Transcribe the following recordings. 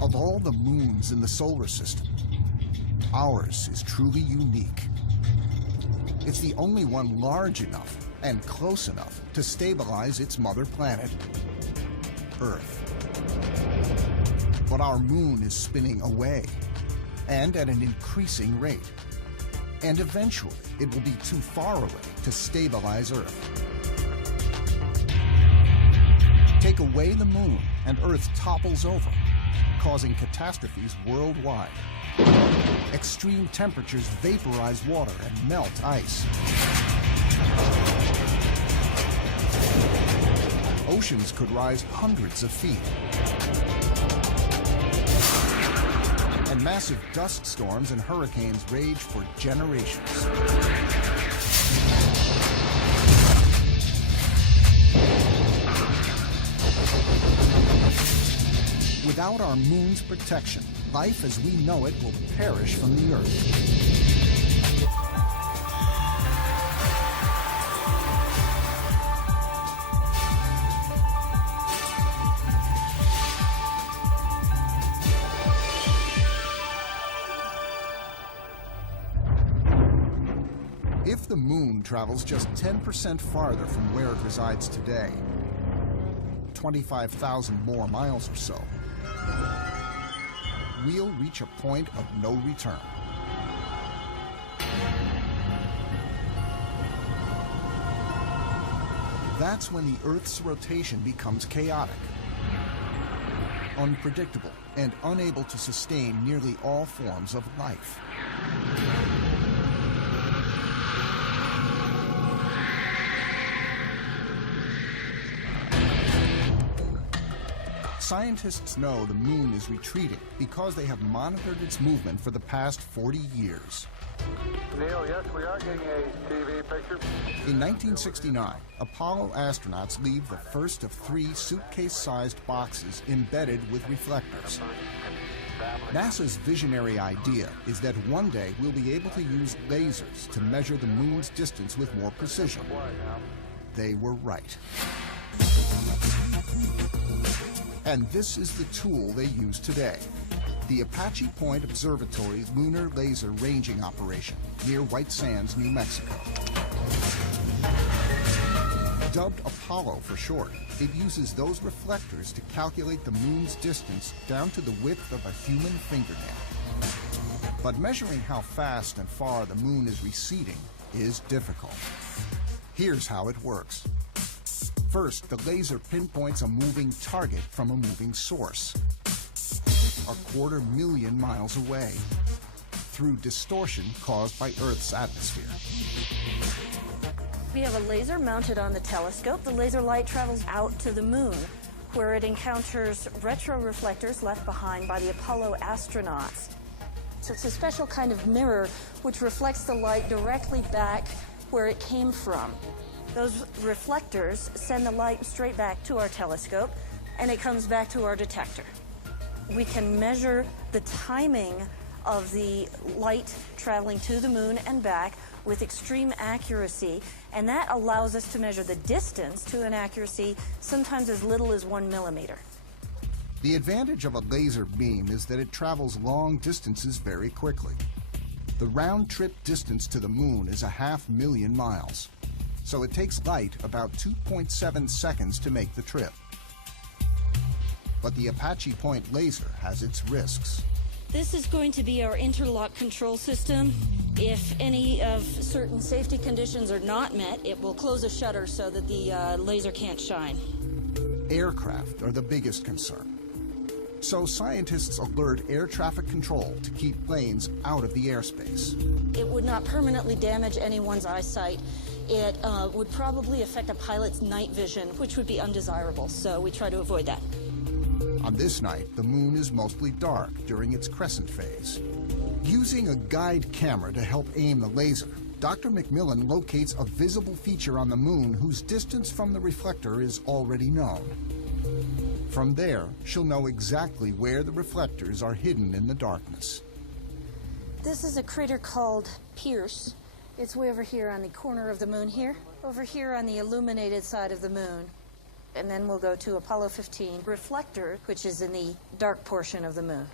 Of all the moons in the solar system, ours is truly unique. It's the only one large enough and close enough to stabilize its mother planet, Earth. But our moon is spinning away, and at an increasing rate. And eventually, it will be too far away to stabilize Earth. Take away the moon, and Earth topples over, causing catastrophes worldwide. Extreme temperatures vaporize water and melt ice. Oceans could rise hundreds of feet. And massive dust storms and hurricanes rage for generations. Without our moon's protection, life as we know it will perish from the Earth. If the moon travels just 10% farther from where it resides today, 25,000 more miles or so, we'll reach a point of no return. That's when the Earth's rotation becomes chaotic, unpredictable, and unable to sustain nearly all forms of life. Scientists know the moon is retreating because they have monitored its movement for the past 40 years. Neil, yes, we are getting a TV picture. In 1969, Apollo astronauts leave the first of 3 suitcase-sized boxes embedded with reflectors. NASA's visionary idea is that one day we'll be able to use lasers to measure the moon's distance with more precision. They were right. And this is the tool they use today. The Apache Point Observatory's lunar laser ranging operation near White Sands, New Mexico. Dubbed Apollo for short, it uses those reflectors to calculate the moon's distance down to the width of a human fingernail. But measuring how fast and far the moon is receding is difficult. Here's how it works. First, the laser pinpoints a moving target from a moving source, 250,000 miles away, through distortion caused by Earth's atmosphere. We have a laser mounted on the telescope. The laser light travels out to the moon, where it encounters retroreflectors left behind by the Apollo astronauts. So it's a special kind of mirror which reflects the light directly back where it came from. Those reflectors send the light straight back to our telescope, and it comes back to our detector. We can measure the timing of the light traveling to the moon and back with extreme accuracy, and that allows us to measure the distance to an accuracy sometimes as little as 1 millimeter. The advantage of a laser beam is that it travels long distances very quickly. The round-trip distance to the moon is 500,000 miles. So it takes light about 2.7 seconds to make the trip. But the Apache Point laser has its risks. This is going to be our interlock control system. If any of certain safety conditions are not met, it will close a shutter so that the laser can't shine. Aircraft are the biggest concern. So scientists alert air traffic control to keep planes out of the airspace. It would not permanently damage anyone's eyesight. It would probably affect a pilot's night vision, which would be undesirable, so we try to avoid that. On this night, the moon is mostly dark during its crescent phase. Using a guide camera to help aim the laser, Dr. McMillan locates a visible feature on the moon whose distance from the reflector is already known. From there, she'll know exactly where the reflectors are hidden in the darkness. This is a crater called Pierce. It's way over here on the corner of the moon here, over here on the illuminated side of the moon. and then we'll go to Apollo 15 reflector, which is in the dark portion of the moon.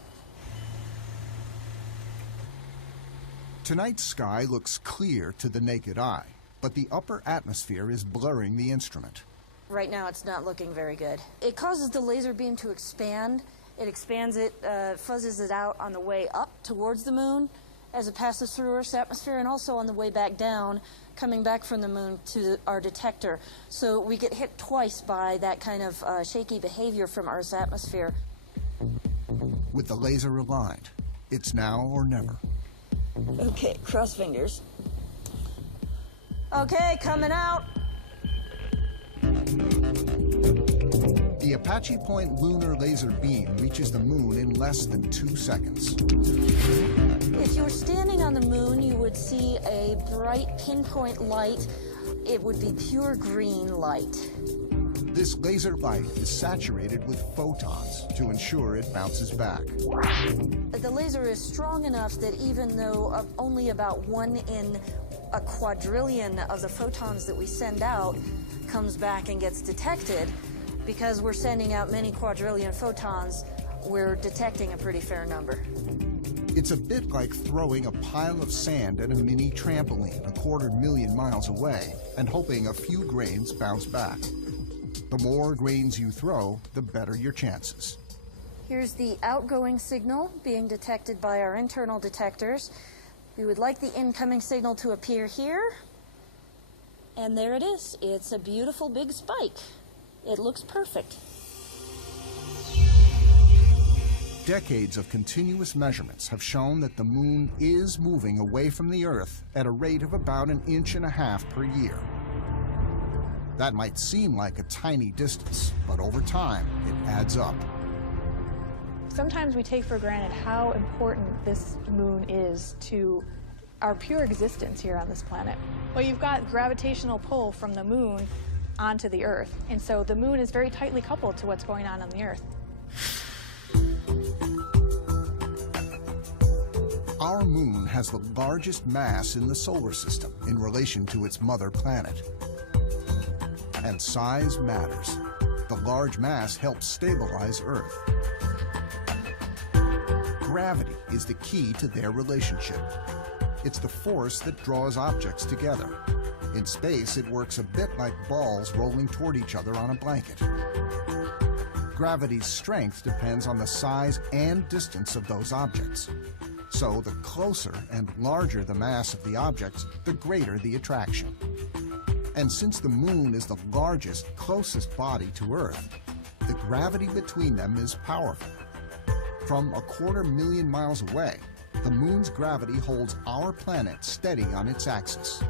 Tonight's sky looks clear to the naked eye, but the upper atmosphere is blurring the instrument. Right now it's not looking very good. It causes the laser beam to expand. It expands it, fuzzes it out on the way up towards the moon as it passes through Earth's atmosphere, and also on the way back down, coming back from the moon to our detector. So we get hit twice by that kind of shaky behavior from Earth's atmosphere. With the laser aligned, it's now or never. Okay, cross fingers. Okay, coming out. The Apache Point lunar laser beam reaches the moon in less than 2 seconds. If you were standing on the moon, you would see a bright pinpoint light. It would be pure green light. This laser light is saturated with photons to ensure it bounces back. The laser is strong enough that even though only about 1 in a quadrillion of the photons that we send out comes back and gets detected, because we're sending out many quadrillion photons, we're detecting a pretty fair number. It's a bit like throwing a pile of sand at a mini trampoline 250,000 miles away and hoping a few grains bounce back. The more grains you throw, the better your chances. Here's the outgoing signal being detected by our internal detectors. We would like the incoming signal to appear here. And there it is. It's a beautiful big spike. It looks perfect. Decades of continuous measurements have shown that the moon is moving away from the Earth at a rate of about 1.5 inches per year. That might seem like a tiny distance, but over time, it adds up. Sometimes we take for granted how important this moon is to our pure existence here on this planet. Well, you've got gravitational pull from the moon onto the Earth, and so the moon is very tightly coupled to what's going on the Earth. Our moon has the largest mass in the solar system in relation to its mother planet. And size matters. The large mass helps stabilize Earth. Gravity is the key to their relationship. It's the force that draws objects together. In space, it works a bit like balls rolling toward each other on a blanket. Gravity's strength depends on the size and distance of those objects. So the closer and larger the mass of the objects, the greater the attraction. And since the moon is the largest, closest body to Earth, the gravity between them is powerful. From 250,000 miles away, the moon's gravity holds our planet steady on its axis.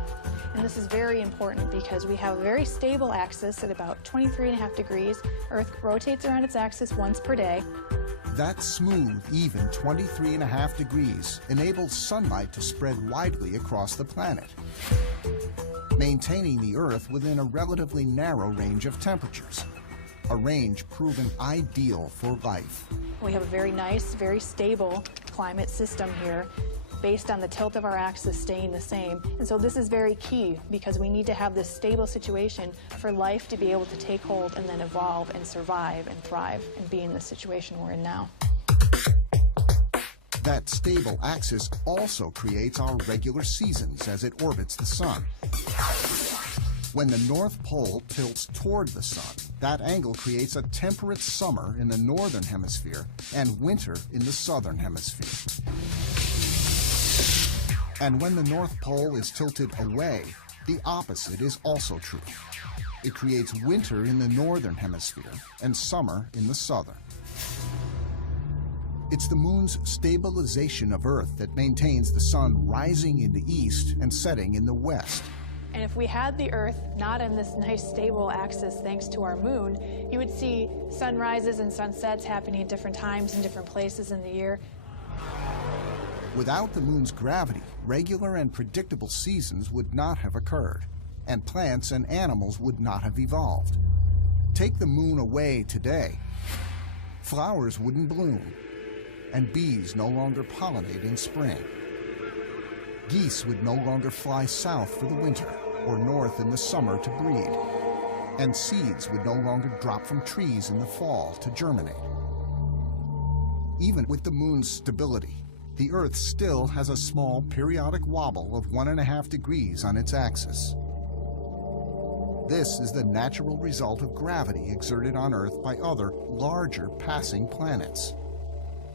And this is very important because we have a very stable axis at about 23.5 degrees. Earth rotates around its axis once per day. That smooth, even 23.5 degrees enables sunlight to spread widely across the planet, maintaining the Earth within a relatively narrow range of temperatures, a range proven ideal for life. We have a very nice, very stable climate system here based on the tilt of our axis staying the same. And so this is very key because we need to have this stable situation for life to be able to take hold and then evolve and survive and thrive and be in the situation we're in now. That stable axis also creates our regular seasons as it orbits the sun. When the North Pole tilts toward the sun, that angle creates a temperate summer in the northern hemisphere and winter in the southern hemisphere. And when the North Pole is tilted away, the opposite is also true. It creates winter in the northern hemisphere and summer in the southern. It's the moon's stabilization of Earth that maintains the sun rising in the east and setting in the west. And if we had the Earth not in this nice stable axis thanks to our moon, you would see sunrises and sunsets happening at different times in different places in the year. Without the moon's gravity, regular and predictable seasons would not have occurred, and plants and animals would not have evolved. Take the moon away today, flowers wouldn't bloom, and bees no longer pollinate in spring. Geese would no longer fly south for the winter or north in the summer to breed. and seeds would no longer drop from trees in the fall to germinate. Even with the moon's stability, the Earth still has a small periodic wobble of 1.5 degrees on its axis. This is the natural result of gravity exerted on Earth by other, larger passing planets.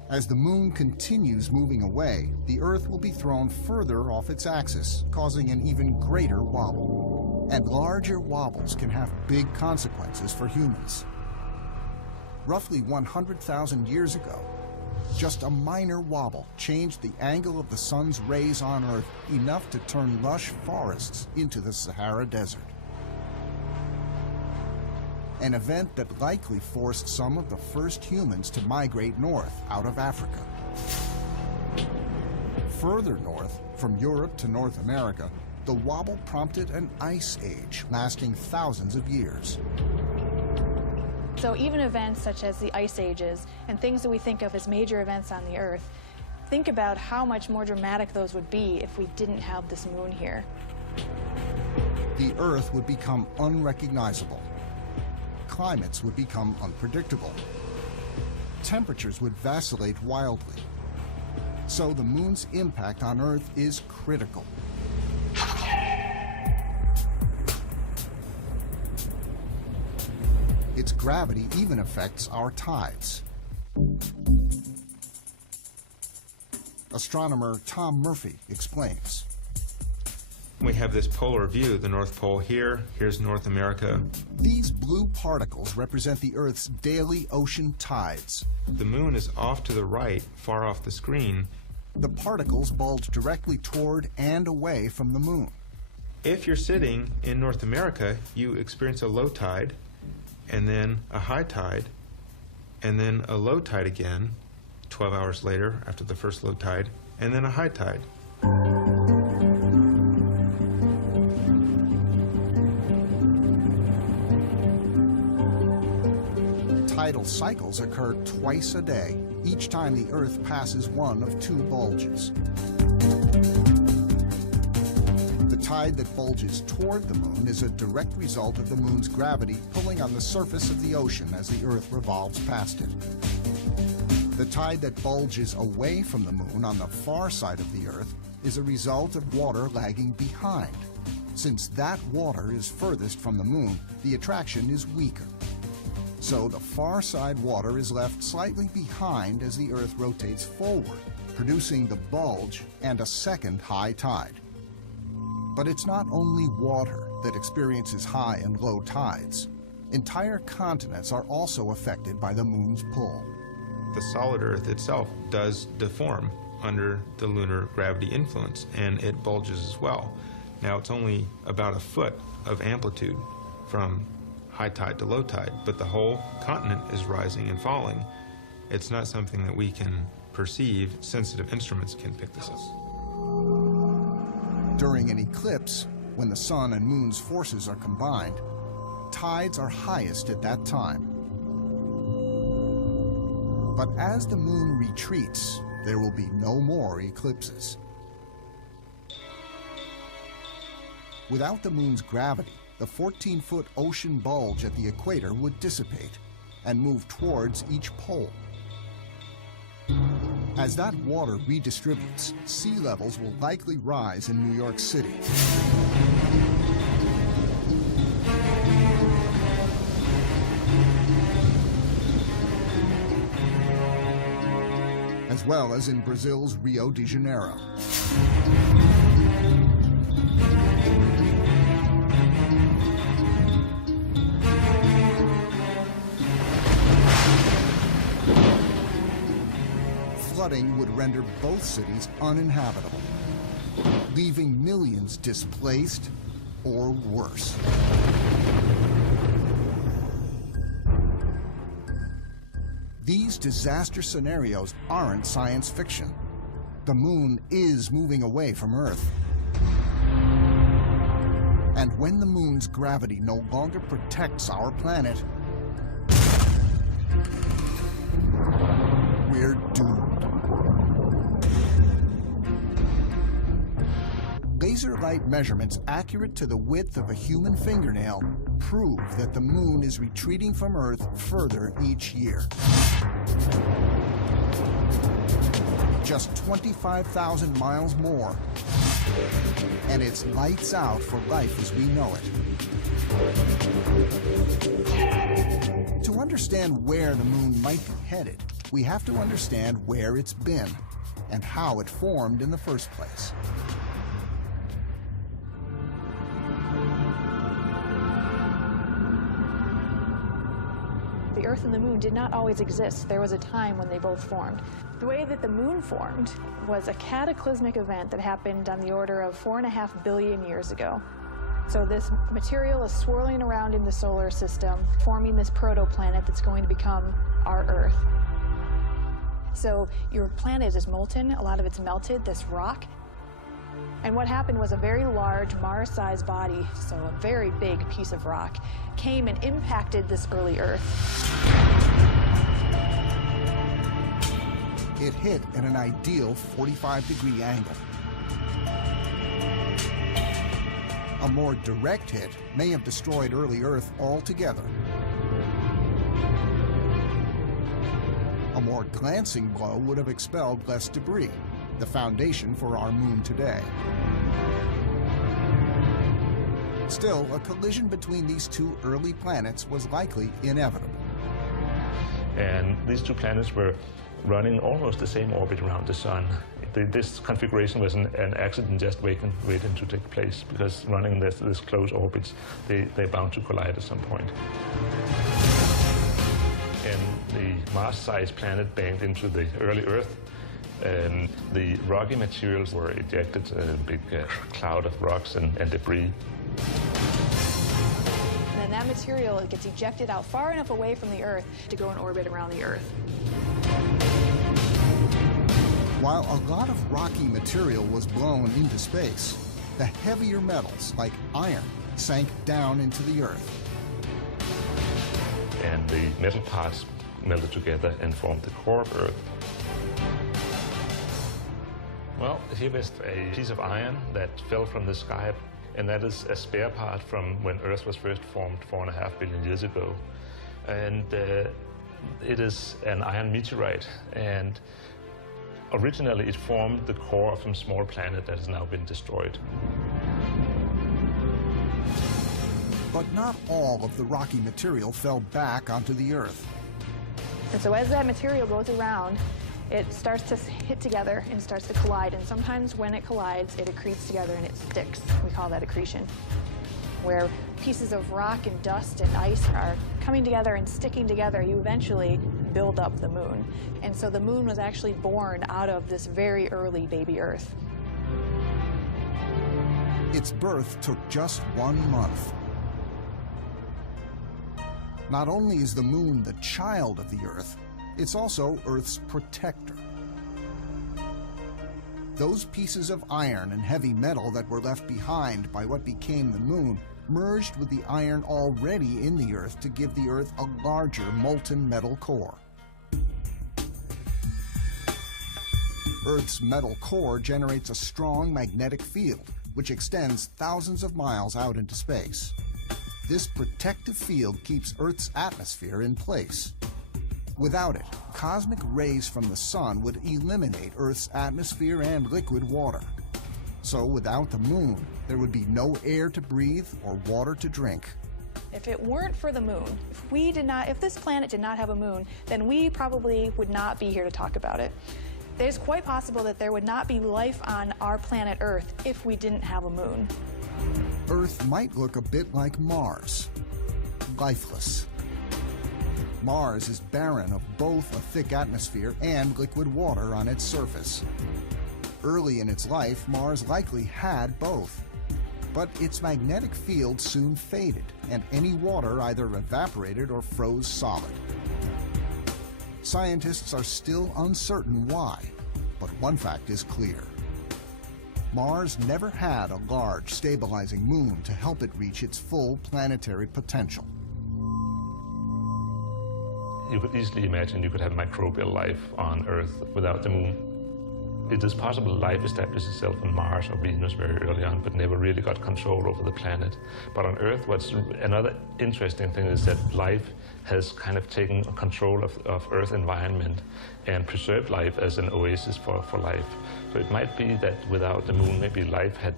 As the moon continues moving away, the Earth will be thrown further off its axis, causing an even greater wobble. And larger wobbles can have big consequences for humans. Roughly 100,000 years ago, just a minor wobble changed the angle of the sun's rays on Earth enough to turn lush forests into the Sahara Desert. An event that likely forced some of the first humans to migrate north out of Africa. Further north, from Europe to North America, the wobble prompted an ice age lasting thousands of years. So even events such as the ice ages and things that we think of as major events on the Earth, think about how much more dramatic those would be if we didn't have this moon here. The Earth would become unrecognizable. Climates would become unpredictable. Temperatures would vacillate wildly. So the moon's impact on Earth is critical. Its gravity even affects our tides. Astronomer Tom Murphy explains. We have this polar view, the North Pole here, here's North America. These blue particles represent the Earth's daily ocean tides. The moon is off to the right, far off the screen. The particles bulge directly toward and away from the moon. If you're sitting in North America, you experience a low tide, and then a high tide, and then a low tide again, 12 hours later after the first low tide, and then a high tide. Tidal cycles occur twice a day, each time the Earth passes one of two bulges. The tide that bulges toward the moon is a direct result of the moon's gravity pulling on the surface of the ocean as the Earth revolves past it. The tide that bulges away from the moon on the far side of the Earth is a result of water lagging behind. Since that water is furthest from the moon, the attraction is weaker. So the far side water is left slightly behind as the Earth rotates forward, producing the bulge and a second high tide. But it's not only water that experiences high and low tides. Entire continents are also affected by the moon's pull. The solid Earth itself does deform under the lunar gravity influence, and it bulges as well. Now, it's only about a foot of amplitude from high tide to low tide, but the whole continent is rising and falling. It's not something that we can perceive. Sensitive instruments can pick this up. During an eclipse, when the sun and moon's forces are combined, tides are highest at that time. But as the moon retreats, there will be no more eclipses. Without the moon's gravity, the 14-foot ocean bulge at the equator would dissipate and move towards each pole. As that water redistributes, sea levels will likely rise in New York City. As well as in Brazil's Rio de Janeiro. Flooding would render both cities uninhabitable, leaving millions displaced or worse. These disaster scenarios aren't science fiction. The moon is moving away from Earth. And when the moon's gravity no longer protects our planet, we're doomed. Laser light measurements accurate to the width of a human fingernail prove that the moon is retreating from Earth further each year. Just 25,000 miles more, and it's lights out for life as we know it. To understand where the moon might be headed, we have to understand where it's been and how it formed in the first place. The Earth and the Moon did not always exist. There was a time when they both formed. The way that the Moon formed was a cataclysmic event that happened on the order of 4.5 billion years ago. So this material is swirling around in the solar system, forming this protoplanet that's going to become our Earth. So your planet is molten, a lot of it's melted, this rock. And what happened was a very large Mars-sized body, so a very big piece of rock, came and impacted this early Earth. It hit at an ideal 45-degree angle. A more direct hit may have destroyed early Earth altogether. A more glancing blow would have expelled less debris, the foundation for our moon today. Still, a collision between these two early planets was likely inevitable. And these two planets were running almost the same orbit around the Sun. This configuration was an accident just waiting to take place, because running this close orbits, they're bound to collide at some point. And the Mars-sized planet banged into the early Earth. The rocky materials were ejected, a big cloud of rocks and debris. And then that material gets ejected out far enough away from the Earth to go in orbit around the Earth. While a lot of rocky material was blown into space, the heavier metals, like iron, sank down into the Earth. And the metal parts melted together and formed the core of Earth. Well, here is a piece of iron that fell from the sky, and that is a spare part from when Earth was first formed 4.5 billion years ago. And it is an iron meteorite, and originally it formed the core of some small planet that has now been destroyed. But not all of the rocky material fell back onto the Earth. And so as that material goes around, it starts to hit together and starts to collide. And sometimes when it collides, it accretes together and it sticks. We call that accretion, where pieces of rock and dust and ice are coming together and sticking together. You eventually build up the moon. And so the moon was actually born out of this very early baby Earth. Its birth took just 1 month. Not only is the moon the child of the Earth, it's also Earth's protector. Those pieces of iron and heavy metal that were left behind by what became the moon merged with the iron already in the Earth to give the Earth a larger molten metal core. Earth's metal core generates a strong magnetic field, which extends thousands of miles out into space. This protective field keeps Earth's atmosphere in place. Without it, cosmic rays from the sun would eliminate Earth's atmosphere and liquid water. So without the moon, there would be no air to breathe or water to drink. If it weren't for the moon, if this planet did not have a moon, then we probably would not be here to talk about it. It's quite possible that there would not be life on our planet Earth if we didn't have a moon. Earth might look a bit like Mars, lifeless. Mars is barren of both a thick atmosphere and liquid water on its surface. Early in its life, Mars likely had both. But its magnetic field soon faded, and any water either evaporated or froze solid. Scientists are still uncertain why, but one fact is clear. Mars never had a large, stabilizing moon to help it reach its full planetary potential. You could easily imagine you could have microbial life on Earth without the moon. It is possible life established itself on Mars or Venus very early on, but never really got control over the planet. But on Earth, what's another interesting thing is that life has kind of taken control of Earth environment and preserved life as an oasis for life. So it might be that without the moon, maybe life had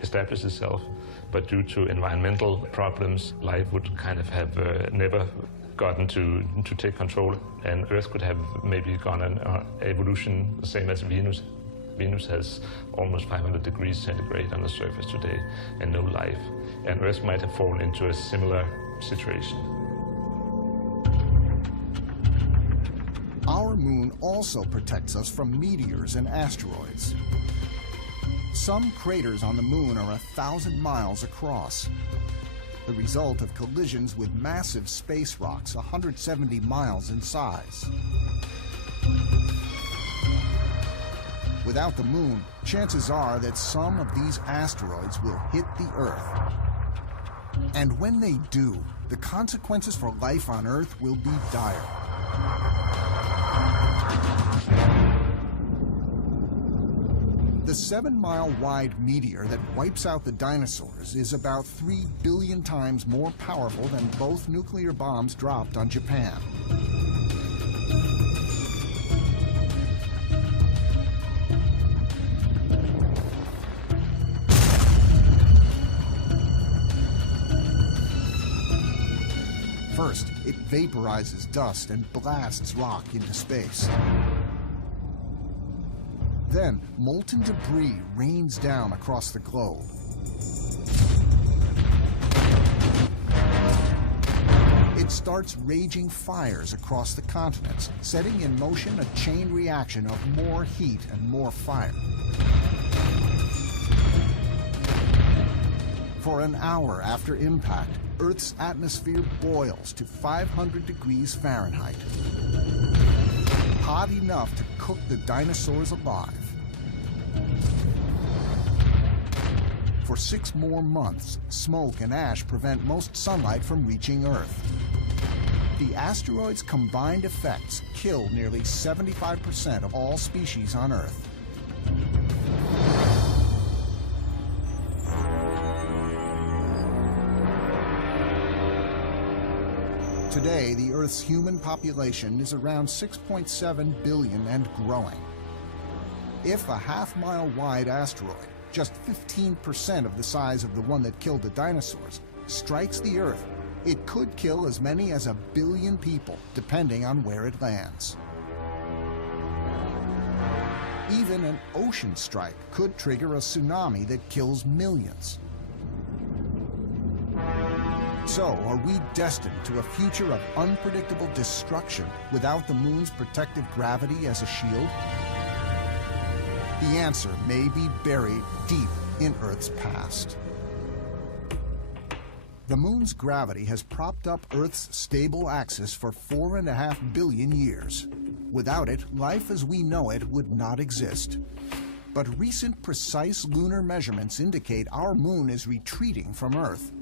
established itself, but due to environmental problems, life would kind of have never gotten to take control, and Earth could have maybe gone an evolution the same as Venus. Venus has almost 500 degrees centigrade on the surface today and no life, and Earth might have fallen into a similar situation. Our moon also protects us from meteors and asteroids. Some craters on the moon are 1,000 miles across, the result of collisions with massive space rocks 170 miles in size. Without the moon, chances are that some of these asteroids will hit the Earth. And when they do, the consequences for life on Earth will be dire. The 7-mile-wide meteor that wipes out the dinosaurs is about 3 billion times more powerful than both nuclear bombs dropped on Japan. First, it vaporizes dust and blasts rock into space. Then, molten debris rains down across the globe. It starts raging fires across the continents, setting in motion a chain reaction of more heat and more fire. For an hour after impact, Earth's atmosphere boils to 500 degrees Fahrenheit. Hot enough to cook the dinosaurs alive. For 6 more months, smoke and ash prevent most sunlight from reaching Earth. The asteroids' combined effects kill nearly 75% of all species on Earth. Today, the Earth's human population is around 6.7 billion and growing. If a half-mile-wide asteroid, just 15% of the size of the one that killed the dinosaurs, strikes the Earth, it could kill as many as 1 billion people, depending on where it lands. Even an ocean strike could trigger a tsunami that kills millions. So, are we destined to a future of unpredictable destruction without the moon's protective gravity as a shield? The answer may be buried deep in Earth's past. The moon's gravity has propped up Earth's stable axis for 4.5 billion years. Without it, life as we know it would not exist. But recent precise lunar measurements indicate our moon is retreating from Earth.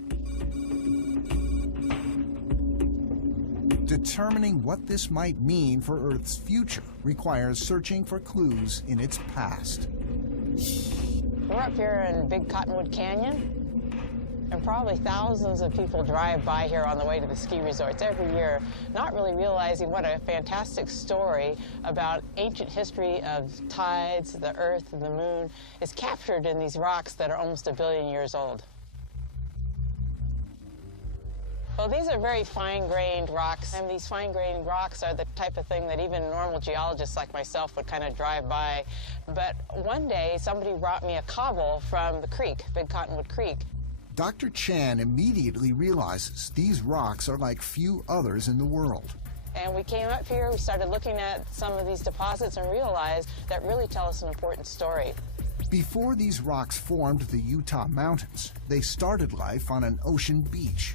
Determining what this might mean for Earth's future requires searching for clues in its past. We're up here in Big Cottonwood Canyon, and probably thousands of people drive by here on the way to the ski resorts every year, not really realizing what a fantastic story about ancient history of tides, the Earth, and the moon is captured in these rocks that are almost 1 billion years old. Well, these are very fine-grained rocks, and these fine-grained rocks are the type of thing that even normal geologists like myself would kind of drive by. But one day, somebody brought me a cobble from the creek, Big Cottonwood Creek. Dr. Chan immediately realizes these rocks are like few others in the world. And we came up here, we started looking at some of these deposits and realized that really tell us an important story. Before these rocks formed the Utah Mountains, they started life on an ocean beach.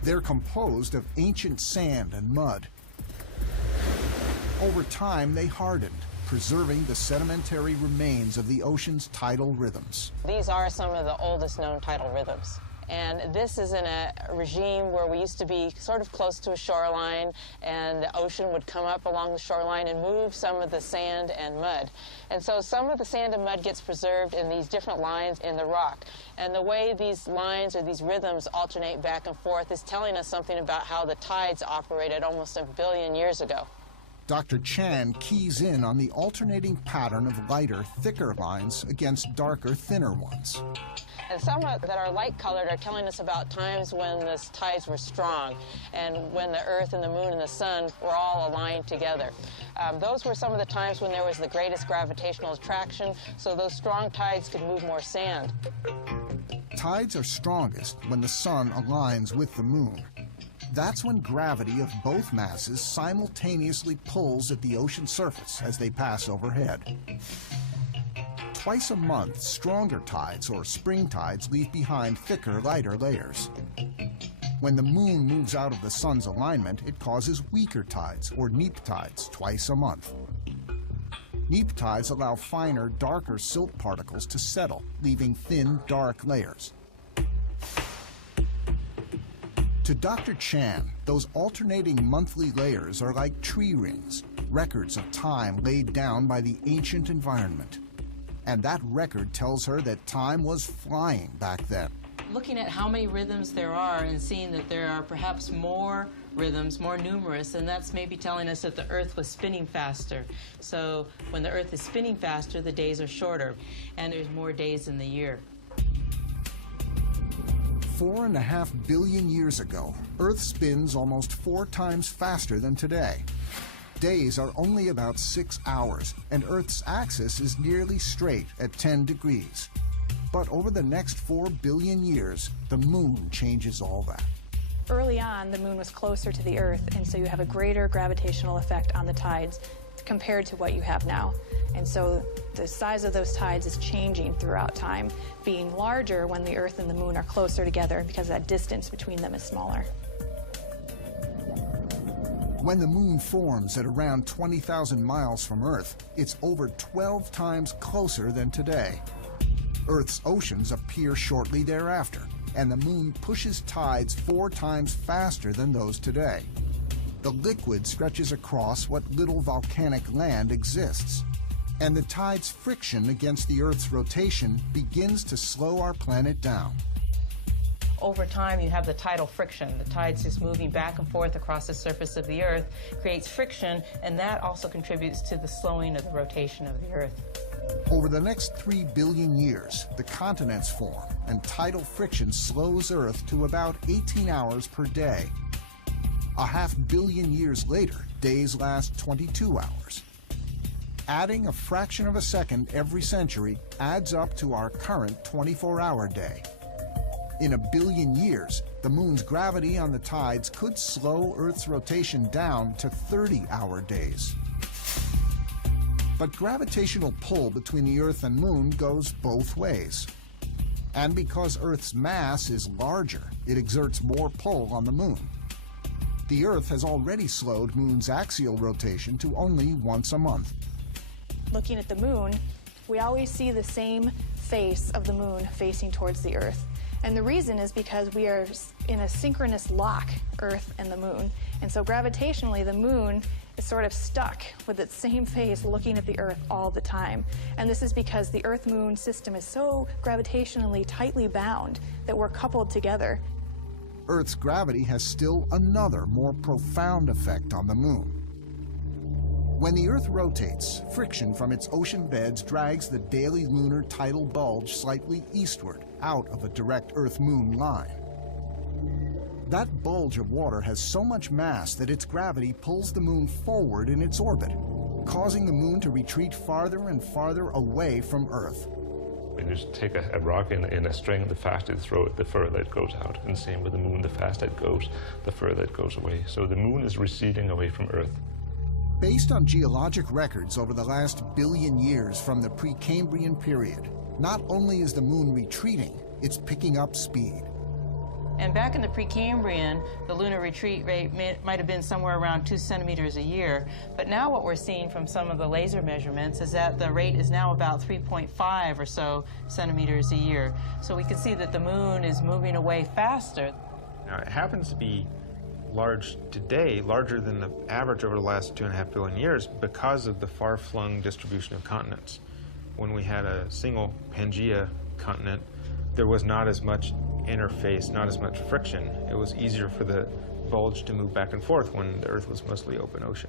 They're composed of ancient sand and mud. Over time, they hardened, preserving the sedimentary remains of the ocean's tidal rhythms. These are some of the oldest known tidal rhythms. And this is in a regime where we used to be sort of close to a shoreline, and the ocean would come up along the shoreline and move some of the sand and mud. And so some of the sand and mud gets preserved in these different lines in the rock. And the way these lines or these rhythms alternate back and forth is telling us something about how the tides operated almost 1 billion years ago. Dr. Chan keys in on the alternating pattern of lighter, thicker lines against darker, thinner ones. And some that are light-colored are telling us about times when the tides were strong and when the Earth and the Moon and the Sun were all aligned together. Those were some of the times when there was the greatest gravitational attraction, so those strong tides could move more sand. Tides are strongest when the Sun aligns with the Moon. That's when gravity of both masses simultaneously pulls at the ocean surface as they pass overhead. Twice a month, stronger tides, or spring tides, leave behind thicker, lighter layers. When the Moon moves out of the Sun's alignment, it causes weaker tides, or neap tides, twice a month. Neap tides allow finer, darker silt particles to settle, leaving thin, dark layers. To Dr. Chan, those alternating monthly layers are like tree rings, records of time laid down by the ancient environment. And that record tells her that time was flying back then. Looking at how many rhythms there are and seeing that there are perhaps more rhythms, more numerous, and that's maybe telling us that the Earth was spinning faster. So when the Earth is spinning faster, the days are shorter, and there's more days in the year. 4.5 billion years ago, Earth spins almost 4 times faster than today. Days are only about 6 hours, and Earth's axis is nearly straight at 10 degrees. But over the next 4 billion years, the Moon changes all that. Early on, the Moon was closer to the Earth, and so you have a greater gravitational effect on the tides compared to what you have now. And so the size of those tides is changing throughout time, being larger when the Earth and the Moon are closer together because that distance between them is smaller. When the Moon forms at around 20,000 miles from Earth, it's over 12 times closer than today. Earth's oceans appear shortly thereafter, and the Moon pushes tides 4 times faster than those today. The liquid stretches across what little volcanic land exists, and the tide's friction against the Earth's rotation begins to slow our planet down. Over time, you have the tidal friction. The tides just moving back and forth across the surface of the Earth creates friction, and that also contributes to the slowing of the rotation of the Earth. Over the next 3 billion years, the continents form, and tidal friction slows Earth to about 18 hours per day. A 500 million years later, days last 22 hours. Adding a fraction of a second every century adds up to our current 24-hour day. In 1 billion years, the Moon's gravity on the tides could slow Earth's rotation down to 30-hour days. But gravitational pull between the Earth and Moon goes both ways. And because Earth's mass is larger, it exerts more pull on the Moon. The Earth has already slowed Moon's axial rotation to only once a month. Looking at the Moon, we always see the same face of the Moon facing towards the Earth. And the reason is because we are in a synchronous lock, Earth and the Moon. And so gravitationally, the Moon is sort of stuck with its same face looking at the Earth all the time. And this is because the Earth-Moon system is so gravitationally tightly bound that we're coupled together. Earth's gravity has still another, more profound effect on the Moon. When the Earth rotates, friction from its ocean beds drags the daily lunar tidal bulge slightly eastward, out of a direct Earth-Moon line. That bulge of water has so much mass that its gravity pulls the Moon forward in its orbit, causing the Moon to retreat farther and farther away from Earth. When you take a rock in a string, the faster you throw it, the further it goes out. And same with the Moon, the faster it goes, the further it goes away. So the Moon is receding away from Earth. Based on geologic records over the last 1 billion years from the Precambrian period, not only is the Moon retreating, it's picking up speed. And back in the Precambrian, the lunar retreat rate might have been somewhere around 2 centimeters a year. But now what we're seeing from some of the laser measurements is that the rate is now about 3.5 or so centimeters a year. So we can see that the moon is moving away faster. Now, it happens to be large today, larger than the average over the last 2.5 billion years because of the far-flung distribution of continents. When we had a single Pangea continent, there was not as much interface, not as much friction. It was easier for the bulge to move back and forth when the Earth was mostly open ocean.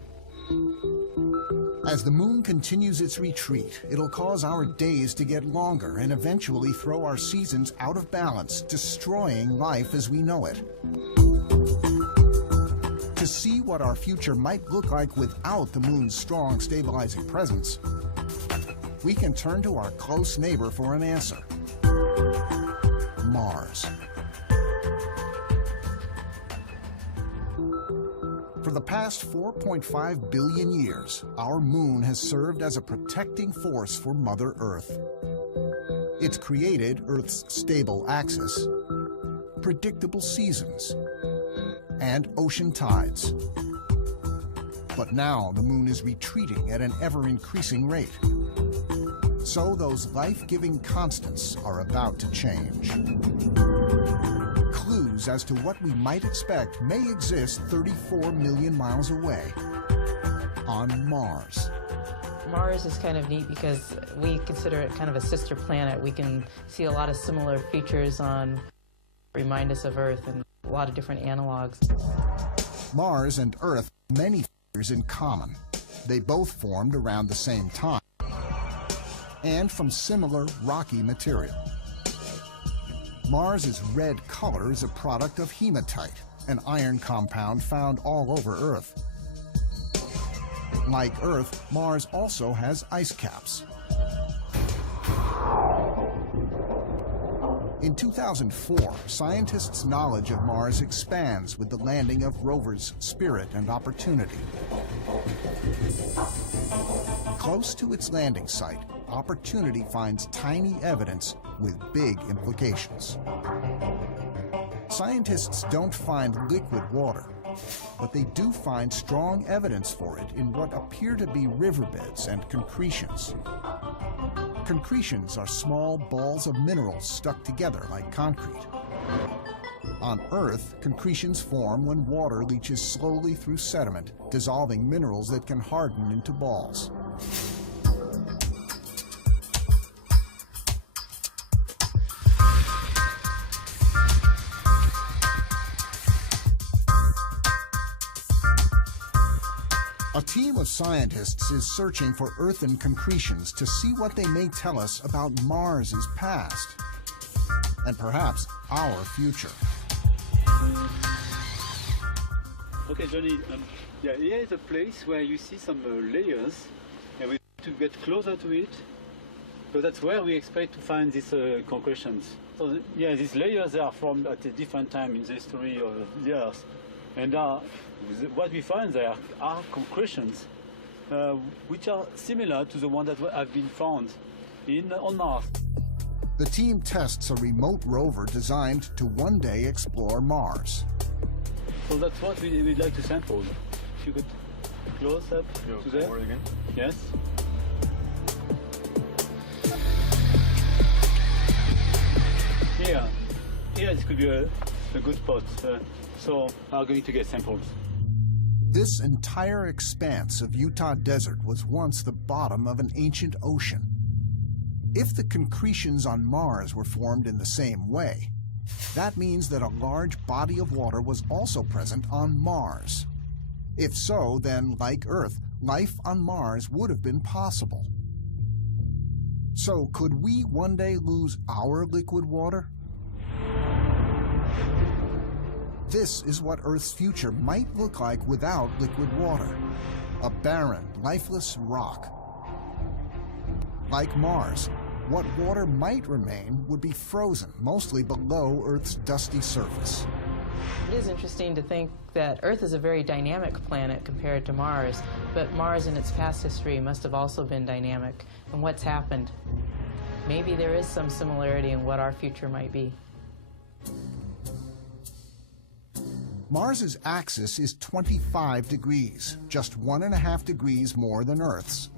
As the moon continues its retreat, it'll cause our days to get longer and eventually throw our seasons out of balance, destroying life as we know it. To see what our future might look like without the moon's strong stabilizing presence, we can turn to our close neighbor for an answer: Mars. For the past 4.5 billion years, our moon has served as a protecting force for Mother Earth. It's created Earth's stable axis, predictable seasons, and ocean tides. But now the moon is retreating at an ever-increasing rate. So those life-giving constants are about to change. Clues as to what we might expect may exist 34 million miles away on Mars. Mars is kind of neat because we consider it kind of a sister planet. We can see a lot of similar features on, remind us of Earth, and a lot of different analogs. Mars and Earth have many features in common. They both formed around the same time and from similar rocky material. Mars's red color is a product of hematite, an iron compound found all over Earth. Like Earth, Mars also has ice caps. In 2004, scientists' knowledge of Mars expands with the landing of rovers Spirit and Opportunity. Close to its landing site, Opportunity finds tiny evidence with big implications. Scientists don't find liquid water, but they do find strong evidence for it in what appear to be riverbeds and concretions. Concretions are small balls of minerals stuck together like concrete. On Earth, concretions form when water leaches slowly through sediment, dissolving minerals that can harden into balls. A team of scientists is searching for earthen concretions to see what they may tell us about Mars's past, and perhaps our future. Okay, Johnny, yeah, here is a place where you see some layers, and we need to get closer to it, so that's where we expect to find these concretions. So, yeah, these layers are formed at a different time in the history of the Earth, and what we find there are concretions which are similar to the ones that have been found on Mars. The team tests a remote rover designed to one day explore Mars. So that's what we'd like to sample. If you could close up to there. Again. Yes. Here this could be a good spot. So we are going to get samples. This entire expanse of Utah desert was once the bottom of an ancient ocean. If the concretions on Mars were formed in the same way, that means that a large body of water was also present on Mars. If so, then, like Earth, life on Mars would have been possible. So, could we one day lose our liquid water? This is what Earth's future might look like without liquid water. A barren, lifeless rock. Like Mars, what water might remain would be frozen, mostly below Earth's dusty surface. It is interesting to think that Earth is a very dynamic planet compared to Mars, but Mars in its past history must have also been dynamic. And what's happened? Maybe there is some similarity in what our future might be. Mars's axis is 25 degrees, just 1.5 degrees more than Earth's.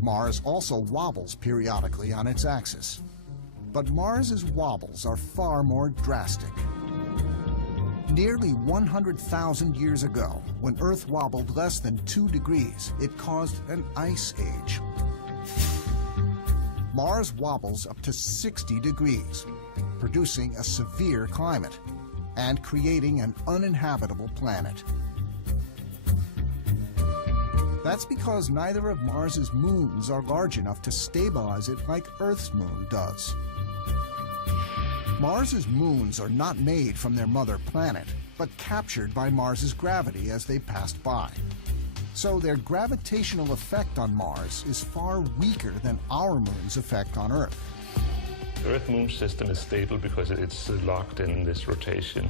Mars also wobbles periodically on its axis. But Mars's wobbles are far more drastic. Nearly 100,000 years ago, when Earth wobbled less than 2 degrees, it caused an ice age. Mars wobbles up to 60 degrees, producing a severe climate and creating an uninhabitable planet. That's because neither of Mars's moons are large enough to stabilize it like Earth's moon does. Mars's moons are not made from their mother planet, but captured by Mars's gravity as they passed by. So their gravitational effect on Mars is far weaker than our moon's effect on Earth. The Earth-Moon system is stable because it's locked in this rotation,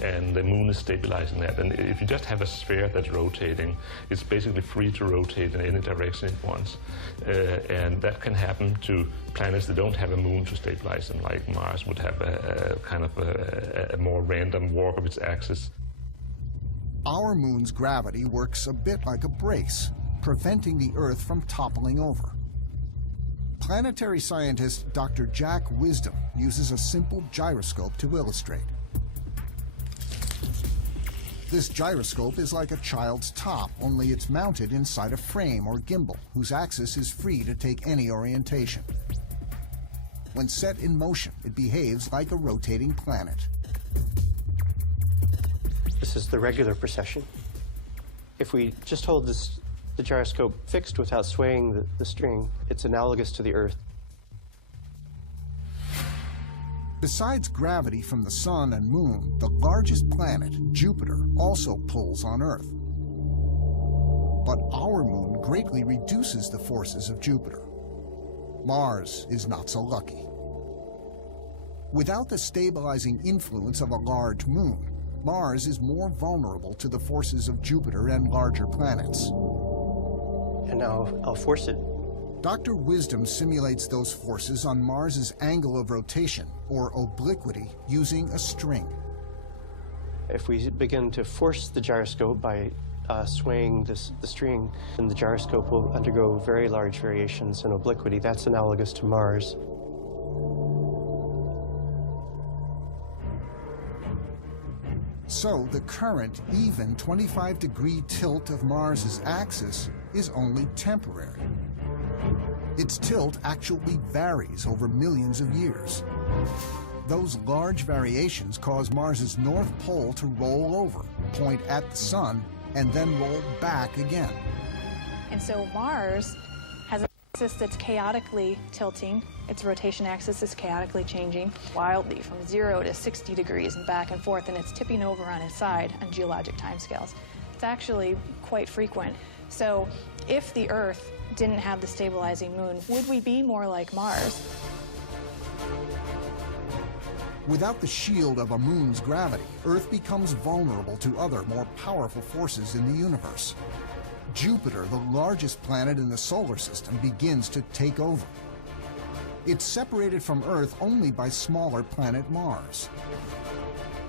and the Moon is stabilizing that. And if you just have a sphere that's rotating, it's basically free to rotate in any direction it wants. And that can happen to planets that don't have a moon to stabilize them, like Mars would have a kind of a more random walk of its axis. Our moon's gravity works a bit like a brace, preventing the Earth from toppling over. Planetary scientist Dr. Jack Wisdom uses a simple gyroscope to illustrate. This gyroscope is like a child's top, only it's mounted inside a frame or gimbal, whose axis is free to take any orientation. When set in motion, it behaves like a rotating planet. This is the regular precession. If we just hold the gyroscope fixed without swaying the string, it's analogous to the Earth. Besides gravity from the Sun and Moon, the largest planet, Jupiter, also pulls on Earth. But our moon greatly reduces the forces of Jupiter. Mars is not so lucky. Without the stabilizing influence of a large moon, Mars is more vulnerable to the forces of Jupiter and larger planets. And now I'll force it. Dr. Wisdom simulates those forces on Mars's angle of rotation, or obliquity, using a string. If we begin to force the gyroscope by swaying the string, then the gyroscope will undergo very large variations in obliquity. That's analogous to Mars. So the current, even 25-degree tilt of Mars's axis is only temporary. Its tilt actually varies over millions of years. Those large variations cause Mars's north pole to roll over, point at the Sun, and then roll back again. And so Mars has an axis that's chaotically tilting. Its rotation axis is chaotically changing wildly from 0 to 60 degrees and back and forth, and it's tipping over on its side on geologic timescales. It's actually quite frequent. So if the Earth didn't have the stabilizing moon, would we be more like Mars? Without the shield of a moon's gravity, Earth becomes vulnerable to other, more powerful forces in the universe. Jupiter, the largest planet in the solar system, begins to take over. It's separated from Earth only by smaller planet Mars.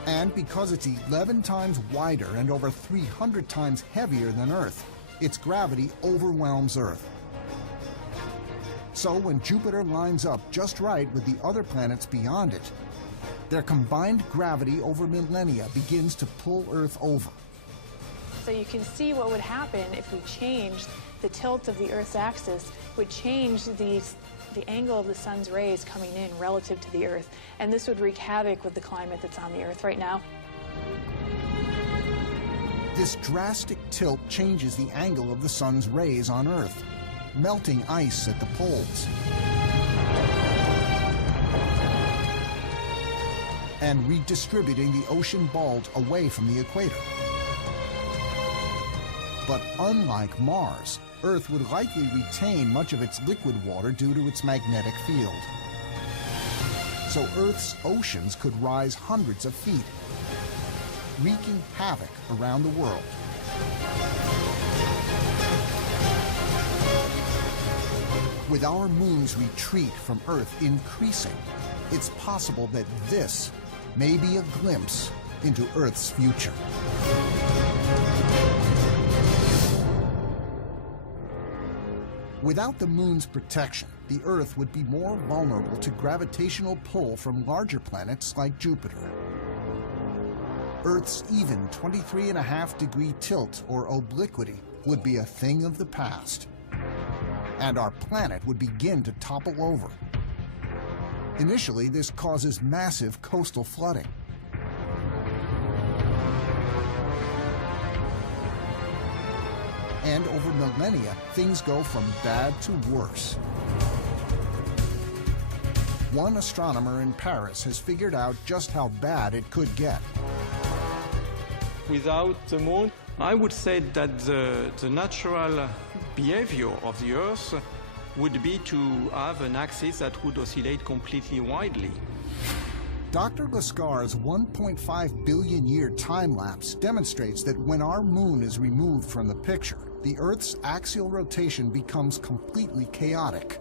And because it's 11 times wider and over 300 times heavier than Earth, its gravity overwhelms Earth. So when Jupiter lines up just right with the other planets beyond it, their combined gravity over millennia begins to pull Earth over. So you can see what would happen if we changed the tilt of the Earth's axis, would change the angle of the sun's rays coming in relative to the Earth, and this would wreak havoc with the climate that's on the Earth right now. This drastic tilt changes the angle of the sun's rays on Earth, melting ice at the poles and redistributing the ocean bulge away from the equator. But unlike Mars, Earth would likely retain much of its liquid water due to its magnetic field. So Earth's oceans could rise hundreds of feet, wreaking havoc around the world. With our moon's retreat from Earth increasing, it's possible that this may be a glimpse into Earth's future. Without the moon's protection, the Earth would be more vulnerable to gravitational pull from larger planets like Jupiter. Earth's even 23.5-degree tilt, or obliquity, would be a thing of the past. And our planet would begin to topple over. Initially, this causes massive coastal flooding. And over millennia, things go from bad to worse. One astronomer in Paris has figured out just how bad it could get. Without the moon, I would say that the natural behavior of the Earth would be to have an axis that would oscillate completely widely. Dr. Lascar's 1.5 billion year time lapse demonstrates that when our moon is removed from the picture, the Earth's axial rotation becomes completely chaotic.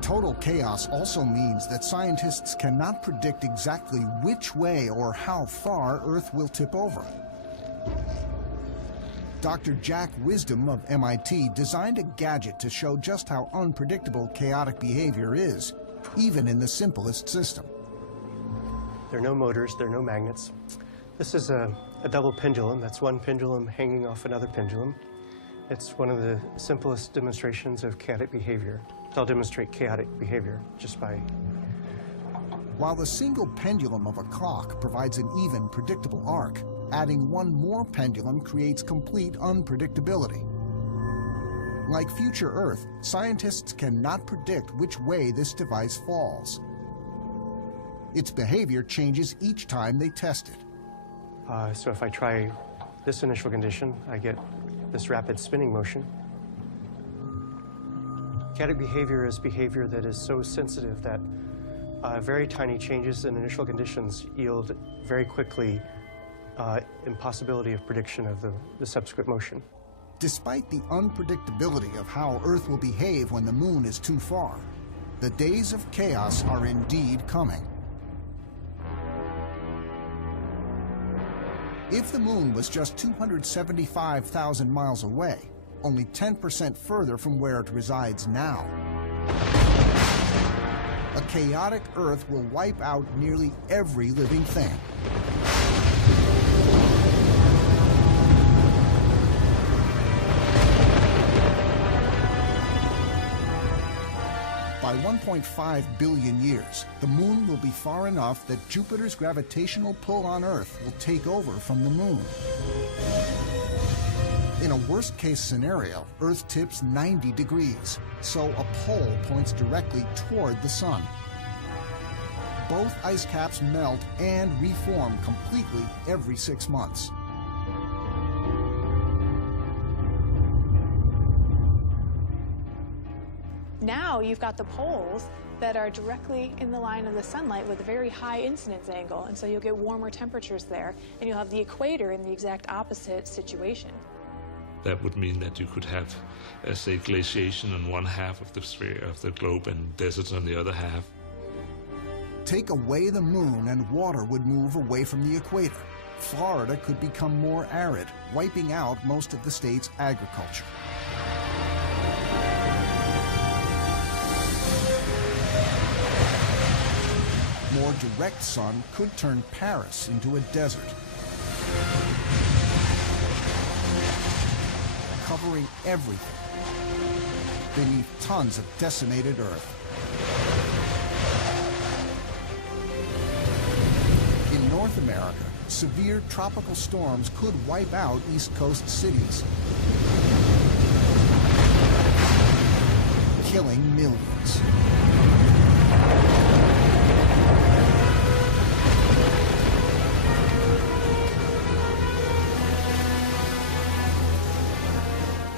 Total chaos also means that scientists cannot predict exactly which way or how far Earth will tip over. Dr. Jack Wisdom of MIT designed a gadget to show just how unpredictable chaotic behavior is, even in the simplest system. There are no motors, there are no magnets. This is a double pendulum. That's one pendulum hanging off another pendulum. It's one of the simplest demonstrations of chaotic behavior. I'll demonstrate chaotic behavior just by... While the single pendulum of a clock provides an even, predictable arc, adding one more pendulum creates complete unpredictability. Like future Earth, scientists cannot predict which way this device falls. Its behavior changes each time they test it. So if I try this initial condition, I get this rapid spinning motion. Chaotic behavior is behavior that is so sensitive that very tiny changes in initial conditions yield very quickly impossibility of prediction of the subsequent motion. Despite the unpredictability of how Earth will behave when the moon is too far, the days of chaos are indeed coming. If the moon was just 275,000 miles away, only 10% further from where it resides now, a chaotic Earth will wipe out nearly every living thing. By 1.5 billion years, the moon will be far enough that Jupiter's gravitational pull on Earth will take over from the moon. In a worst-case scenario, Earth tips 90 degrees, so a pole points directly toward the sun. Both ice caps melt and reform completely every 6 months. Now you've got the poles that are directly in the line of the sunlight with a very high incidence angle, and so you'll get warmer temperatures there, and you'll have the equator in the exact opposite situation. That would mean that you could have, say, glaciation on one half of the sphere of the globe and deserts on the other half. Take away the moon and water would move away from the equator. Florida could become more arid, wiping out most of the state's agriculture. More direct sun could turn Paris into a desert, covering everything beneath tons of decimated Earth. In North America, severe tropical storms could wipe out East Coast cities, killing millions.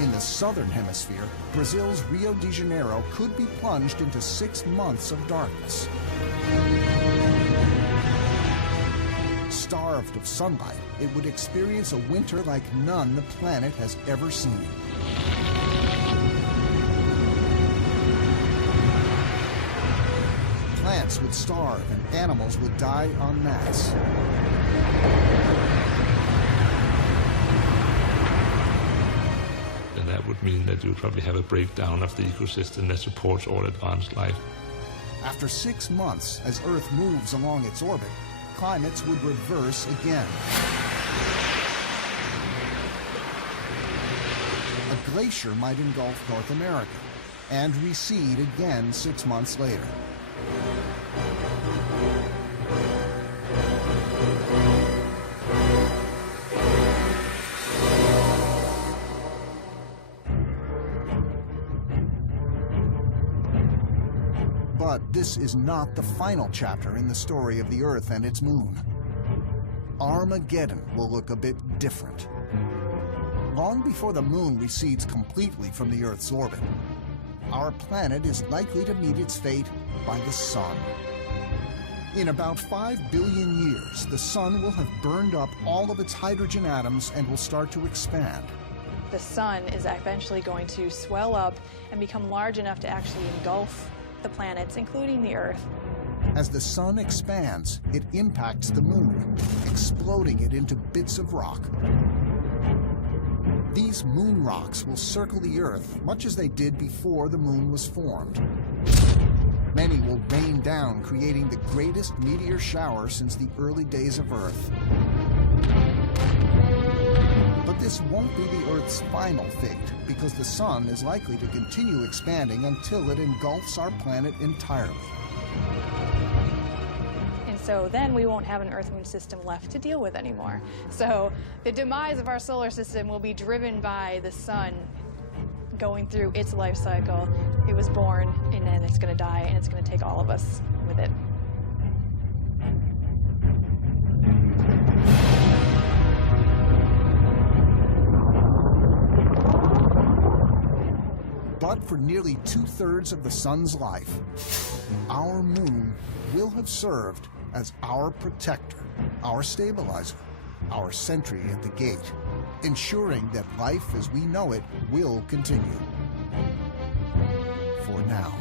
In the southern hemisphere, Brazil's Rio de Janeiro could be plunged into 6 months of darkness. Starved of sunlight, it would experience a winter like none the planet has ever seen. Plants would starve and animals would die en masse. And that would mean that you probably have a breakdown of the ecosystem that supports all advanced life. After 6 months, as Earth moves along its orbit, climates would reverse again. A glacier might engulf North America and recede again 6 months later. But this is not the final chapter in the story of the Earth and its moon. Armageddon will look a bit different. Long before the moon recedes completely from the Earth's orbit, our planet is likely to meet its fate by the sun. In about 5 billion years, the sun will have burned up all of its hydrogen atoms and will start to expand. The sun is eventually going to swell up and become large enough to actually engulf the planets, including the Earth. As the sun expands, it impacts the moon, exploding it into bits of rock. These moon rocks will circle the Earth much as they did before the moon was formed. Many will rain down, creating the greatest meteor shower since the early days of Earth. But this won't be the Earth's final fate, because the sun is likely to continue expanding until it engulfs our planet entirely. And so then we won't have an Earth-Moon system left to deal with anymore. So the demise of our solar system will be driven by the sun going through its life cycle. It was born, and then it's going to die, and it's going to take all of us with it. But for nearly 2/3 of the sun's life, our moon will have served as our protector, our stabilizer, our sentry at the gate, ensuring that life as we know it will continue. For now.